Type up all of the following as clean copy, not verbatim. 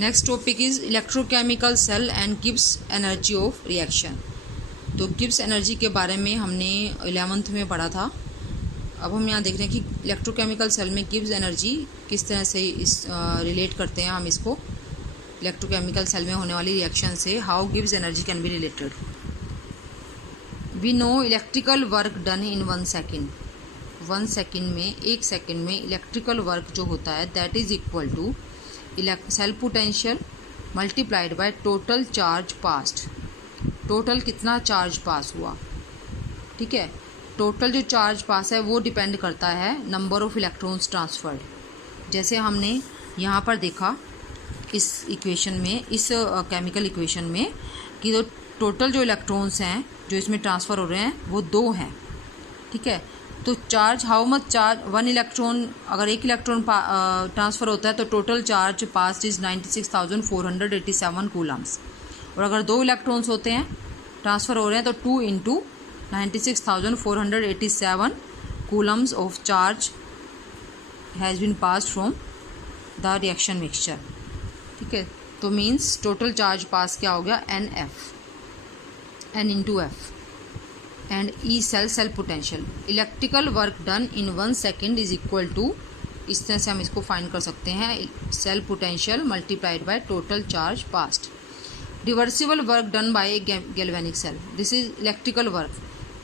Next topic is electrochemical cell and Gibbs energy of reaction. तो Gibbs energy के बारे में हमने 11th में पढ़ा था। अब हम यहाँ देख रहे हैं कि इलेक्ट्रोकेमिकल सेल में गिब्स एनर्जी किस तरह से रिलेट करते हैं हम इसको इलेक्ट्रोकेमिकल सेल में होने वाली रिएक्शन से। How Gibbs energy can be related. We know electrical work done in 1 second. 1 second में, 1 सेकेंड में इलेक्ट्रिकल वर्क जो होता है that is equal to cell potential multiplied by total charge passed. Total कितना चार्ज पास हुआ, ठीक है। Total जो चार्ज पास है वो डिपेंड करता है नंबर ऑफ इलेक्ट्रॉन्स ट्रांसफर्ड। जैसे हमने यहाँ पर देखा इस इक्वेशन में, इस केमिकल इक्वेशन में कि जो टोटल जो इलेक्ट्रॉन्स हैं जो इसमें ट्रांसफ़र हो रहे हैं वो 2 हैं, ठीक है। तो charge, how much charge, 1 electron, अगर 1 इलेक्ट्रॉन ट्रांसफ़र होता है तो total charge pass is 96,487 Coulomb's. और अगर 2 इलेक्ट्रॉन्स होते हैं, ट्रांसफ़र हो रहे हैं, तो 2 into 96,487 coulombs of charge has been pass from the reaction mixture, ठीक है। तो मीन्स टोटल चार्ज पास क्या हो गया, N into F and E cell potential. Electrical work done in 1 second is equal to, इस तरह से हम इसको फाइंड कर सकते हैं, cell potential multiplied by total charge passed. Reversible work done by a galvanic cell, this is electrical work,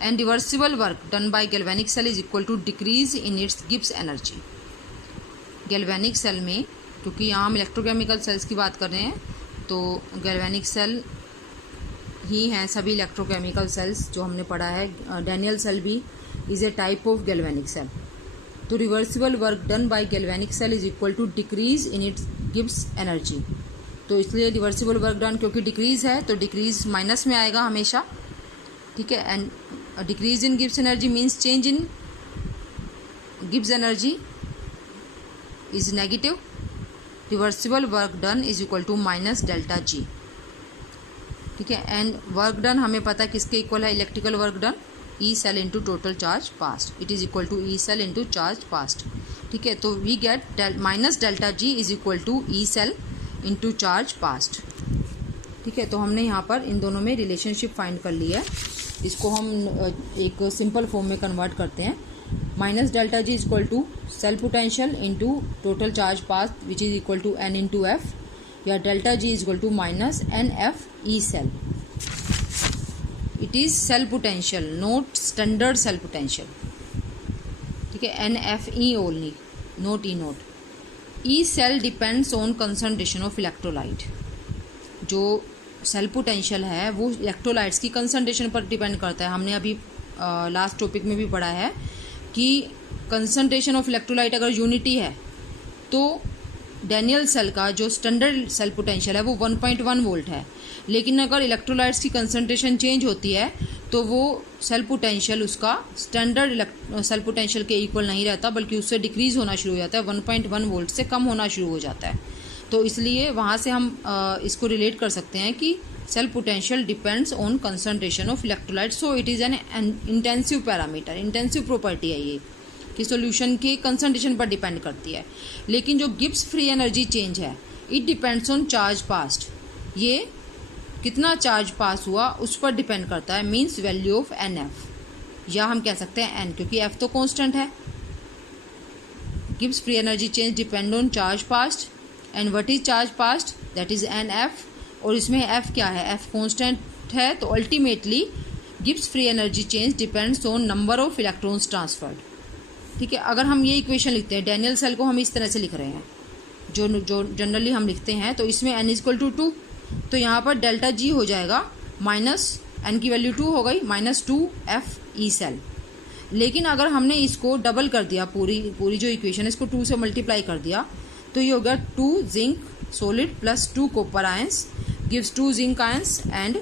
and reversible work done by galvanic cell is equal to decrease in its Gibbs energy. Galvanic cell में, क्योंकि यहाँ हम electrochemical cells की बात कर रहे हैं, तो गैल्वेनिक सेल ही हैं सभी इलेक्ट्रोकेमिकल सेल्स जो हमने पढ़ा है। डैनियल सेल भी is a type of galvanic cell. तो reversible work done by galvanic cell is equal to decrease in its Gibbs energy. तो इसलिए रिवर्सिबल वर्क डन, क्योंकि डिक्रीज है तो डिक्रीज माइनस में आएगा हमेशा, ठीक है। And decrease in Gibbs energy means change in Gibbs energy is negative. Reversible work done is equal to minus delta G, ठीक है। एंड वर्क डन हमें पता है किसके इक्वल है, electrical work done, E cell into total charge passed, it is equal to E cell into charge passed, ठीक है। तो we get minus delta G is equal to E cell into charge passed, ठीक है। तो हमने यहाँ पर इन दोनों में रिलेशनशिप फाइंड कर ली है। इसको हम एक सिंपल फॉर्म में कन्वर्ट करते हैं। Minus delta G is equal to cell potential into total charge passed which is equal to n into F, या delta G is equal to minus n F E cell. It is cell potential, not standard cell potential, ठीक है। N F E only, not E nought. E cell depends on concentration of electrolyte. जो cell potential है वो electrolytes की concentration पर depend करता है। हमने अभी लास्ट टॉपिक में भी पढ़ा है कि कंसंट्रेशन ऑफ इलेक्ट्रोलाइट अगर यूनिटी है तो डैनियल सेल का जो स्टैंडर्ड सेल पोटेंशियल है वो 1.1 वोल्ट है। लेकिन अगर इलेक्ट्रोलाइट्स की कंसंट्रेशन चेंज होती है तो वो सेल पोटेंशियल उसका स्टैंडर्ड सेल पोटेंशियल के इक्वल नहीं रहता, बल्कि उससे डिक्रीज़ होना शुरू हो जाता है, 1.1 वोल्ट से कम होना शुरू हो जाता है। तो इसलिए वहाँ से हम इसको रिलेट कर सकते हैं कि cell potential depends on concentration of electrolyte. So it is an intensive parameter, intensive property है ये कि सॉल्यूशन के कंसंट्रेशन पर डिपेंड करती है। लेकिन जो गिब्स फ्री एनर्जी चेंज है it depends on charge past, ये कितना चार्ज पास हुआ उस पर डिपेंड करता है, means value of N F, या हम कह सकते हैं एन, क्योंकि एफ तो कांस्टेंट है। Gibbs free energy change depend on charge past, and what is charge past, that is an F. और इसमें एफ क्या है, एफ कांस्टेंट है। तो ultimately Gibbs free energy change depends on number of electrons transferred, ठीक है। अगर हम ये इक्वेशन लिखते हैं, डैनियल सेल को हम इस तरह से लिख रहे हैं जो जनरली हम लिखते हैं, तो इसमें n इक्वल टू 2, तो यहाँ पर डेल्टा जी हो जाएगा माइनस n की वैल्यू 2 हो गई, माइनस 2 एफ ई सेल। लेकिन अगर हमने इसको डबल कर दिया, पूरी जो इक्वेशन है इसको 2 से मल्टीप्लाई कर दिया, तो ये हो गया 2 zinc solid plus 2 copper ions gives 2 zinc ions and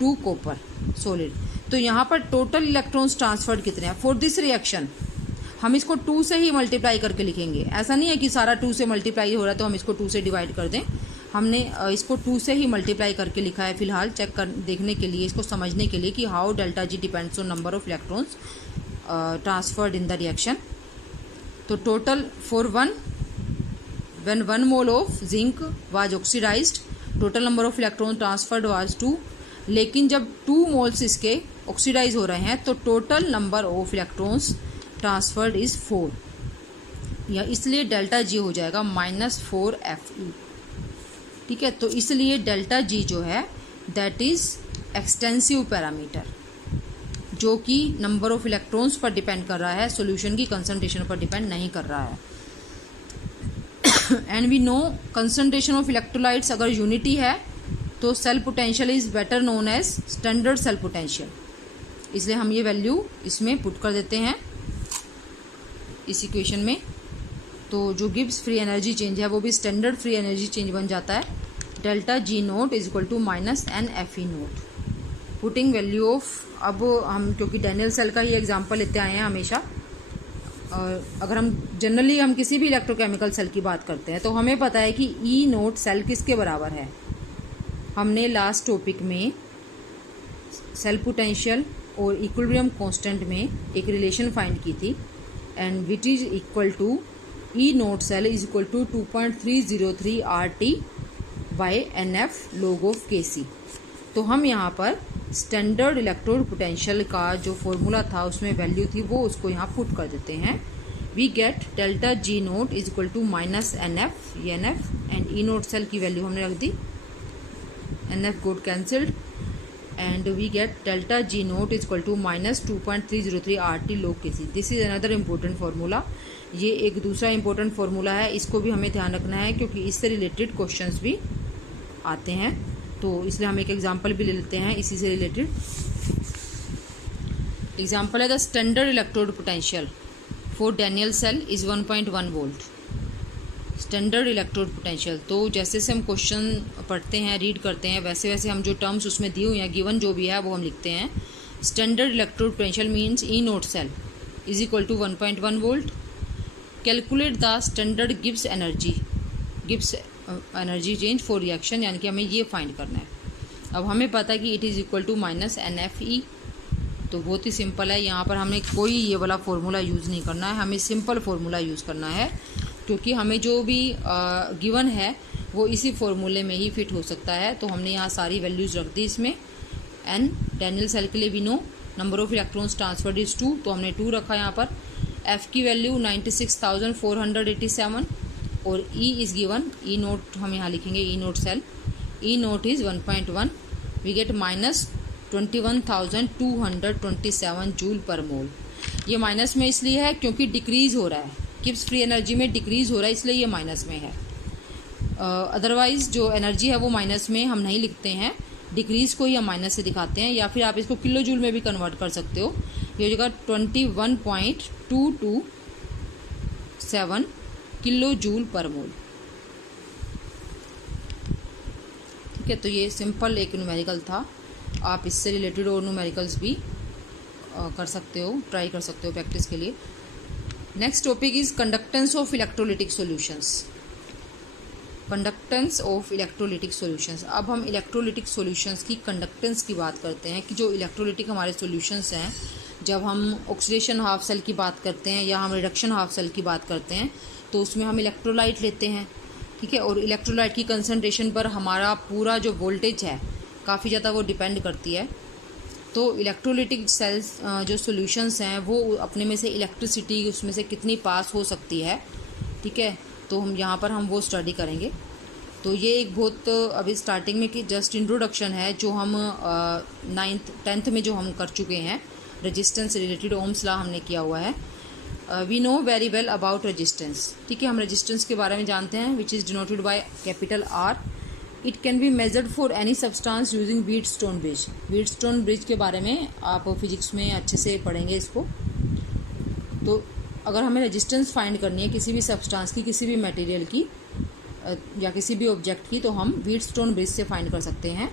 2 copper solid. तो यहाँ पर टोटल इलेक्ट्रॉन्स ट्रांसफर्ड कितने हैं फॉर दिस रिएक्शन, हम इसको 2 से ही मल्टीप्लाई करके लिखेंगे। ऐसा नहीं है कि सारा 2 से मल्टीप्लाई हो रहा है तो हम इसको 2 से डिवाइड कर दें। हमने इसको 2 से ही मल्टीप्लाई करके लिखा है फिलहाल, देखने के लिए, इसको समझने के लिए कि how delta G depends on number of electrons transferred in the reaction. तो total for 1 when 1 mole of zinc was oxidised total number of electron transferred was 2। लेकिन जब 2 मोल्स इसके ऑक्सीडाइज हो रहे हैं तो total number of electrons transferred is 4, या इसलिए डेल्टा जी हो जाएगा -4Fe। ठीक है, तो इसलिए डेल्टा जी जो है दैट इज एक्सटेंसिव पैरामीटर, जो कि नंबर ऑफ इलेक्ट्रॉन्स पर डिपेंड कर रहा है, सॉल्यूशन की कंसंट्रेशन पर डिपेंड नहीं कर रहा है। And we know concentration of electrolytes अगर यूनिटी है तो cell potential is better known as standard cell potential, इसलिए हम ये वैल्यू इसमें पुट कर देते हैं इस इक्वेशन में। तो जो गिब्स फ्री एनर्जी चेंज है वो भी स्टैंडर्ड फ्री एनर्जी चेंज बन जाता है, delta G naught is equal to -NFE naught. Putting value of, अब हम क्योंकि डैनियल सेल का ही एग्जांपल लेते आए हैं हमेशा, और अगर हम जनरली हम किसी भी इलेक्ट्रोकेमिकल सेल की बात करते हैं तो हमें पता है कि ई नोट सेल किसके बराबर है। हमने लास्ट टॉपिक में सेल पोटेंशियल और इक्विलिब्रियम कांस्टेंट में एक रिलेशन फाइंड की थी, and which is equal to E note cell is equal to 2.303 RT by NF log of Kc। तो हम यहाँ पर स्टैंडर्ड इलेक्ट्रोड पोटेंशियल का जो फॉर्मूला था उसमें वैल्यू थी वो उसको यहाँ पुट कर देते हैं। We get delta G naught is equal to -NF, ये NF, and E note cell की वैल्यू हमने रख दी, NF got cancelled, and we get delta G naught is equal to -2.303 RT log Kc। This is another important formula, ये एक दूसरा important formula है, इसको भी हमें ध्यान रखना है क्योंकि इससे रिलेटेड क्वेश्चंस भी आते हैं, तो इसलिए हम एक एग्जांपल भी ले लेते हैं इसी से रिलेटेड। एग्जांपल है the standard electrode potential for Daniell cell is 1.1 volt. Standard electrode potential, तो जैसे जैसे हम क्वेश्चन पढ़ते हैं, रीड करते हैं, वैसे वैसे हम जो टर्म्स उसमें दी हुई हैं, गिवन जो भी है वो हम लिखते हैं। Standard electrode potential means E note cell is equal to 1.1 volt. Calculate the standard Gibbs energy change for reaction, यानी कि हमें ये फाइंड करना है। अब हमें पता है कि it is equal to -NFE, तो बहुत ही सिंपल है, यहाँ पर हमें कोई ये वाला फार्मूला यूज़ नहीं करना है, हमें सिंपल फार्मूला यूज़ करना है क्योंकि हमें जो भी गिवन है वो इसी फार्मूले में ही फिट हो सकता है। तो हमने यहाँ सारी वैल्यूज़ रख दी इसमें। एन डैनियल सेल के लिए we know number of electrons transferred is 2, तो हमने 2 रखा यहाँ पर। एफ की वैल्यू 96,487 और E is given, E nought हम यहाँ लिखेंगे, E note cell, E nought is 1.1, we get -21,227 joule per mole. ये माइनस में इसलिए है क्योंकि डिक्रीज़ हो रहा है, गिब्स फ्री एनर्जी में डिक्रीज़ हो रहा है, इसलिए ये माइनस में है। अदरवाइज़ जो एनर्जी है वो माइनस में हम नहीं लिखते हैं, डिक्रीज़ को ही हम माइनस से दिखाते हैं, या फिर आप इसको किलो जूल में भी कन्वर्ट कर सकते हो। ये हो जाएगा 21.227 किलो जूल पर मोल। ठीक है, तो ये सिंपल एक न्यूमेरिकल था, आप इससे रिलेटेड और न्यूमेरिकल्स भी कर सकते हो, ट्राई कर सकते हो प्रैक्टिस के लिए। Next topic is conductance of electrolytic solutions. Conductance of electrolytic solutions. अब हम इलेक्ट्रोलिटिक सॉल्यूशंस की कंडक्टेंस की बात करते हैं कि जो इलेक्ट्रोलिटिक हमारे सॉल्यूशंस हैं, जब हम ऑक्सीडेशन हाफ सेल की बात करते हैं या हम रिडक्शन हाफ सेल की बात करते हैं तो उसमें हम इलेक्ट्रोलाइट लेते हैं। ठीक है, और इलेक्ट्रोलाइट की कंसंट्रेशन पर हमारा पूरा जो वोल्टेज है काफ़ी ज़्यादा वो डिपेंड करती है। तो इलेक्ट्रोलिटिक सेल्स जो सॉल्यूशंस हैं वो अपने में से इलेक्ट्रिसिटी उसमें से कितनी पास हो सकती है, ठीक है, तो हम यहाँ पर हम वो स्टडी करेंगे। तो ये एक बहुत अभी स्टार्टिंग में कि जस्ट इंट्रोडक्शन है जो हम 9th 10th में जो हम कर चुके हैं, रेजिस्टेंस रिलेटेड ओम्स लॉ हमने किया हुआ है। We know very well about resistance. ठीक है, हम रेजिस्टेंस के बारे में जानते हैं, which is denoted by capital R। It can be measured for any substance using Wheatstone bridge. Wheatstone bridge के बारे में आप फिजिक्स में अच्छे से पढ़ेंगे इसको। तो अगर हमें रेजिस्टेंस फाइंड करनी है किसी भी सब्सटेंस की, किसी भी मटेरियल की या किसी भी ऑब्जेक्ट की, तो हम व्हीटस्टोन ब्रिज से फाइंड कर सकते हैं।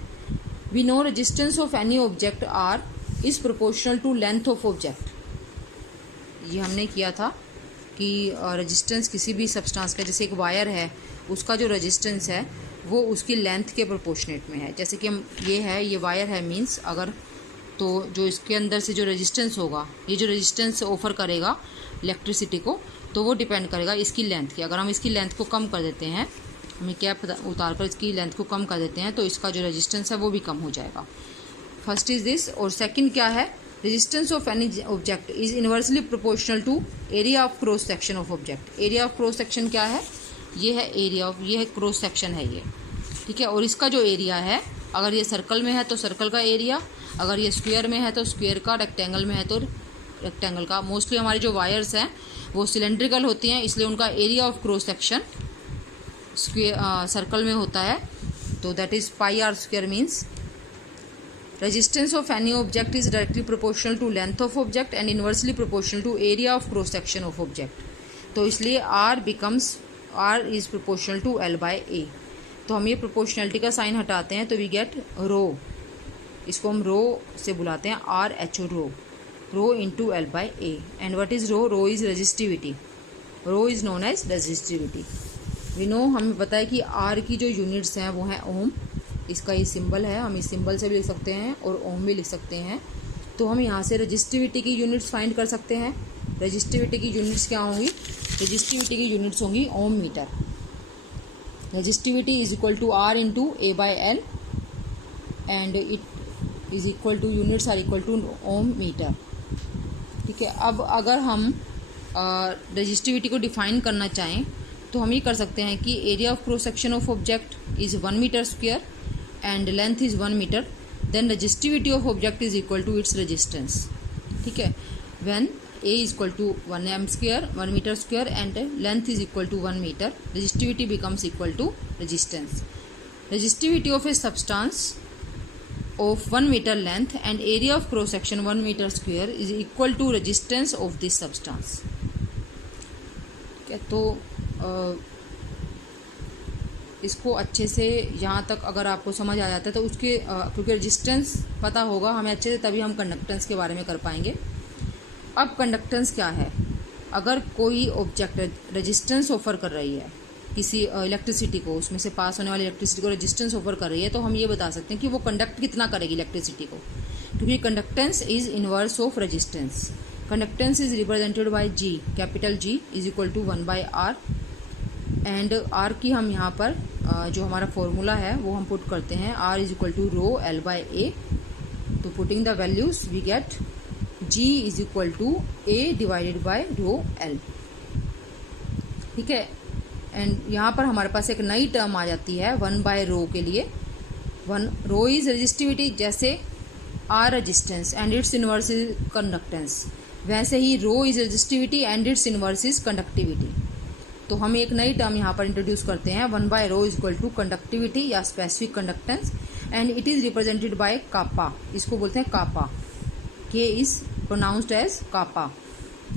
We know resistance of any object R is proportional to length of object. ये हमने किया था कि रेजिस्टेंस किसी भी सब्सटेंस का, जैसे एक वायर है, उसका जो रेजिस्टेंस है वो उसकी लेंथ के प्रोपोर्शनेट में है। जैसे कि हम ये वायर है मींस अगर, तो जो इसके अंदर से जो रेजिस्टेंस होगा, ये जो रेजिस्टेंस ऑफर करेगा इलेक्ट्रिसिटी को, तो वो डिपेंड करेगा इसकी लेंथ की। अगर हम इसकी लेंथ को कम कर देते हैं, हमें कैप उतार कर इसकी लेंथ को कम कर देते हैं, तो इसका जो रेजिस्टेंस है वो भी कम हो जाएगा। First is this. और सेकंड क्या है, resistance of any object is inversely proportional to area of cross section of object. Area of cross section क्या है, ये है एरिया ऑफ, ये है क्रॉस सेक्शन है ये, ठीक है। और इसका जो एरिया है, अगर ये सर्कल में है तो सर्कल का एरिया, अगर ये स्क्वायर में है तो स्क्वायर का, रेक्टेंगल में है तो रेक्टेंगल का। मोस्टली हमारी जो वायर्स हैं वो सिलेंड्रिकल होती हैं, इसलिए उनका area of cross section square circle में होता है, तो that is pi R square. Means resistance of any object is directly proportional to length of object and inversely proportional to area of cross section of object. तो इसलिए R is proportional to L by A। तो हम ये proportionality का sign हटाते हैं तो we gate रो, इसको हम रो से बुलाते हैं RH rho into L by A। And what is rho, rho is resistivity, rho is known as resistivity. We know, हमें पता है कि R की जो यूनिट्स हैं वो हैं ओम, इसका ये सिंबल है, हम इस सिंबल से भी लिख सकते हैं और ओम भी लिख सकते हैं। तो हम यहाँ से रेजिस्टिविटी की यूनिट्स फाइंड कर सकते हैं। रेजिस्टिविटी की यूनिट्स क्या होंगी, रेजिस्टिविटी की यूनिट्स होंगी ohm metre. Resistivity is equal to R into A by L and it is equal to, units are equal to ohm metre, ठीक है। अब अगर हम रेजिस्टिविटी को डिफाइन करना चाहें तो हम ये कर सकते हैं कि area of cross section of object is 1 metre square and length is 1 metre, then resistivity of object is equal to its resistance, ठीक है। When A is equal to 1 m square, 1 meter square and length is equal to 1 meter, resistivity becomes equal to resistance. Resistivity of a substance of 1 meter length and area of cross section 1 meter square is equal to resistance of this substance. क्या तो इसको अच्छे से यहाँ तक अगर आपको समझ आ जाता है तो उसके क्योंकि रेजिस्टेंस पता होगा हमें अच्छे से, तभी हम कंडक्टेंस के बारे में कर पाएंगे। अब कंडक्टेंस क्या है, अगर कोई ऑब्जेक्ट रेजिस्टेंस ऑफर कर रही है किसी इलेक्ट्रिसिटी को, उसमें से पास होने वाली इलेक्ट्रिसिटी को रेजिस्टेंस ऑफर कर रही है, तो हम ये बता सकते हैं कि वो कंडक्ट कितना करेगी इलेक्ट्रिसिटी को, क्योंकि conductance is inverse of resistance. Conductance is represented by G, capital G is equal to 1 by R and R की हम यहाँ पर जो हमारा फॉर्मूला है वो हम पुट करते हैं, R is equal to rho L by A। तो putting the values we get G is equal to A divided by rho L, ठीक है। एंड यहाँ पर हमारे पास एक नई टर्म आ जाती है 1 बाय रो के लिए। 1 रो इज रेजिस्टिविटी, जैसे R resistance and its inverse is conductance, वैसे ही rho is resistivity and its inverse is conductivity. तो हम एक नई टर्म यहाँ पर इंट्रोड्यूस करते हैं, 1 by rho is equal to conductivity या specific conductance and it is represented by kappa, इसको बोलते हैं kappa, K is pronounced as kappa.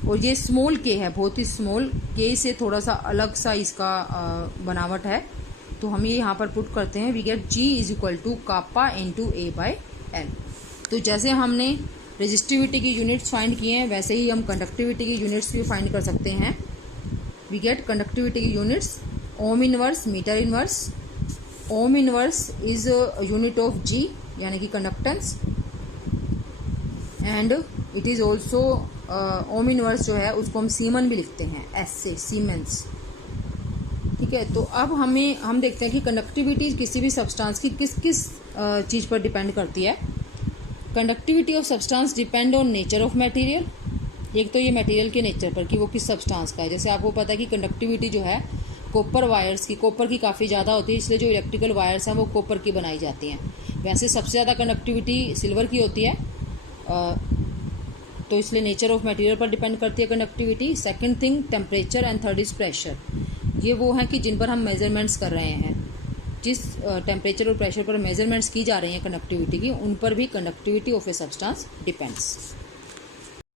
और ये स्मॉल k है, बहुत ही स्मॉल, k से थोड़ा सा अलग सा इसका बनावट है, तो हम ये यहाँ पर पुट करते हैं, we get G is equal to kappa into A by L। तो जैसे हमने रेजिस्टिविटी की यूनिट्स फाइंड किए हैं वैसे ही हम कंडक्टिविटी की यूनिट्स भी फाइंड कर सकते हैं। वी गेट कंडक्टिविटी की units ohm inverse, metre inverse. Ohm inverse is unit of G यानी कि conductance, and it is also ohm inverse जो है उसको हम सीमन भी लिखते हैं, S से, सीमेंस, ठीक है। तो अब हम देखते हैं कि कंडक्टिविटी किसी भी सब्सटेंस की किस किस चीज़ पर डिपेंड करती है। Conductivity of substance depend on nature of material. एक तो ये मटेरियल के नेचर पर कि वो किस सब्सटेंस का है। जैसे आपको पता है कि कंडक्टिविटी जो है कॉपर वायर्स की, कॉपर की काफ़ी ज़्यादा होती है, इसलिए जो इलेक्ट्रिकल वायर्स हैं वो कॉपर की बनाई जाती हैं। वैसे सबसे ज़्यादा कंडक्टिविटी सिल्वर की होती है, तो इसलिए नेचर ऑफ मटेरियल पर डिपेंड करती है conductivity. Second thing temperature and third is pressure. ये वो हैं कि जिन पर हम मेजरमेंट्स कर रहे हैं, जिस टेम्परेचर और प्रेशर पर मेजरमेंट्स की जा रही हैं कंडक्टिविटी की, उन पर भी conductivity of a substance depends.